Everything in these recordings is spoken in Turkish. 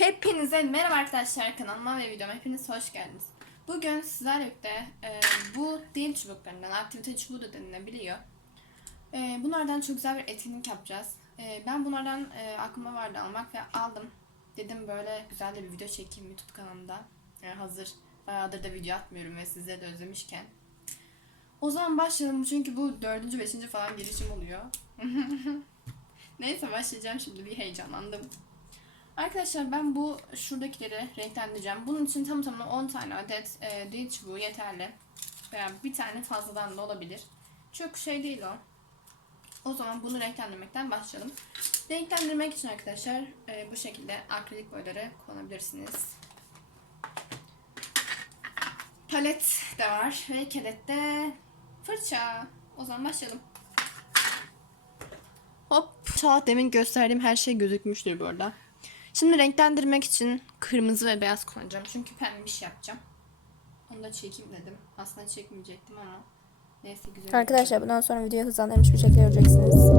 Hepinize merhaba arkadaşlar kanalıma ve videoma hepiniz hoş geldiniz. Bugün sizlerle birlikte e, bu dil çubuklarından aktivite çubuğu da denilebiliyor. E, bunlardan çok güzel bir etkinlik yapacağız. E, ben bunlardan e, aklımda vardı almak ve aldım. Dedim böyle güzel de bir video çekeyim YouTube kanalımda. Yani hazır bayağıdır da video atmıyorum ve sizleri de özlemişken. O zaman başlayalım çünkü bu dördüncü, beşinci falan girişim oluyor. Neyse başlayacağım şimdi bir heyecanlandım. Arkadaşlar ben bu şuradakileri renklendireceğim. Bunun için tam tamına 10 tane adet e, dil çubuğu yeterli. Veya bir tane fazladan da olabilir. Çok şey değil o. O zaman bunu renklendirmekten başlayalım. Renklendirmek için arkadaşlar e, bu şekilde akrilik boyaları kullanabilirsiniz. Palet de var ve kelette fırça. O zaman başlayalım. Hop. Saat demin gösterdiğim her şey gözükmüş bu arada. Şimdi renklendirmek için kırmızı ve beyaz kullanacağım. Çünkü pembe şey yapacağım. Onu da çekeyim dedim. Aslında çekmeyecektim ama neyse güzel. Arkadaşlar bundan sonra videoyu hızlandırmış bir şekilde göreceksiniz.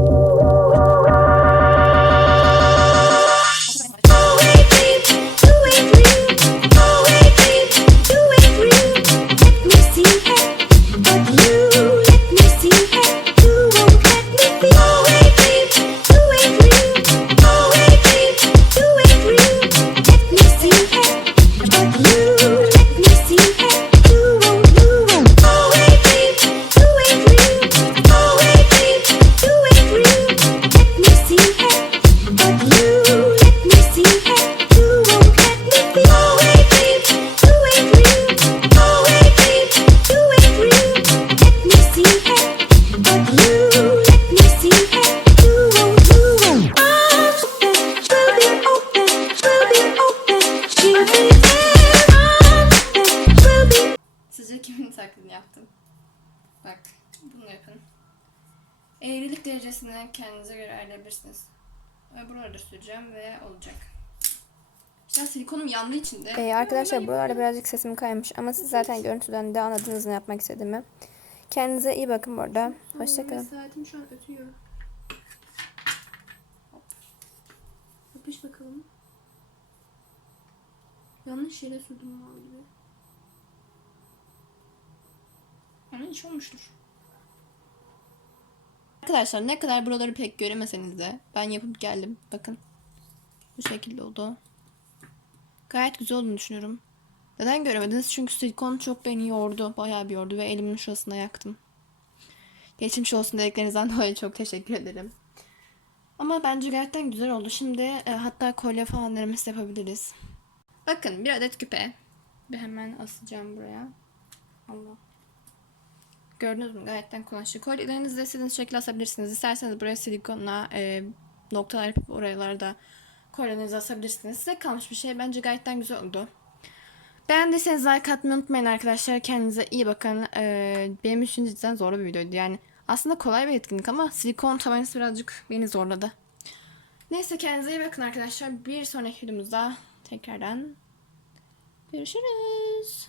Bak bunu yapın. Eğrilik derecesini kendinize göre ayarlayabilirsiniz. Ve buralarda süreceğim ve olacak. İşte silikonum yandığı için de. Ee, arkadaşlar buralarda birazcık sesim kaymış ama siz zaten görüntüden de anladınız ne yapmak istediğimi. Kendinize iyi bakın bu arada. Hoşçakalın. Saatim şu an ötüyor. Hop. Yapış bakalım. Yanlış yere sürdüm mavi gibi. İş olmuştur. Arkadaşlar ne kadar buraları pek göremeseniz de ben yapıp geldim. Bakın. Bu şekilde oldu. Gayet güzel olduğunu düşünüyorum. Neden göremediniz? Çünkü silikon çok beni yordu. Bayağı bir yordu ve elimin şurasına yaktım. Geçmiş olsun dediklerinizden dolayı çok teşekkür ederim. Ama bence gerçekten güzel oldu. Şimdi e, hatta kolye falan denemesi yapabiliriz. Bakın bir adet küpe. Bir hemen asacağım buraya. Allah. Gördünüz mü? Gayet kullanışlı. Kolyelerinizi istediğiniz şekilde asabilirsiniz. İsterseniz buraya silikonla e, noktalar yapıp oralarda kolyelerinizi asabilirsiniz. Size kalmış bir şey. Bence gayet güzel oldu. Beğendiyseniz like atmayı unutmayın arkadaşlar. Kendinize iyi bakın. Ee, benim için cidden zor bir videoydu. Yani aslında kolay bir etkinlik ama silikon tabansı birazcık beni zorladı. Neyse kendinize iyi bakın arkadaşlar. Bir sonraki videomuzda tekrardan görüşürüz.